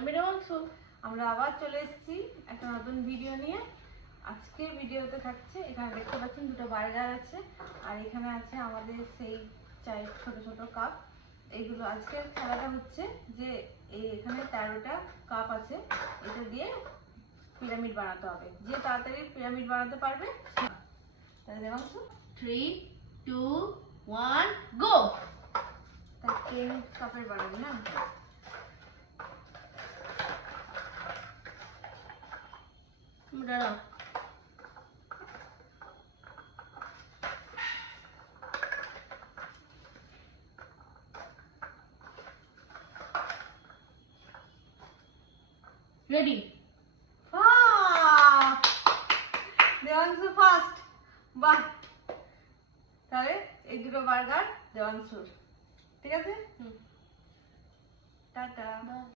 আমি দেওয়াংশ। আমরা আবার চলে এসেছি একটা নতুন ভিডিও নিয়ে। আজকে ভিডিওতে থাকছে, এখানে দেখতে পাচ্ছেন দুটো বার্গার আছে, আর এখানে আছে আমাদের সেই চায়ের ছোট ছোট কাপ। এইগুলো আজকের খেলাটা হচ্ছে যে এখানে 13টা কাপ আছে, এটা দিয়ে পিরামিড বানাতে হবে। যে তাড়াতাড়ি পিরামিড বানাতে পারবে তাহলে দেবাংশ 3, 2, 1, গো। তাই 10 কাপের বানাবি না? দাঁড়াও। রেডি। দেবাংশ ফার্স্ট। বাহ, তাহলে এই দুটো বার্গার দেবাংশুর, ঠিক আছে? টাটা।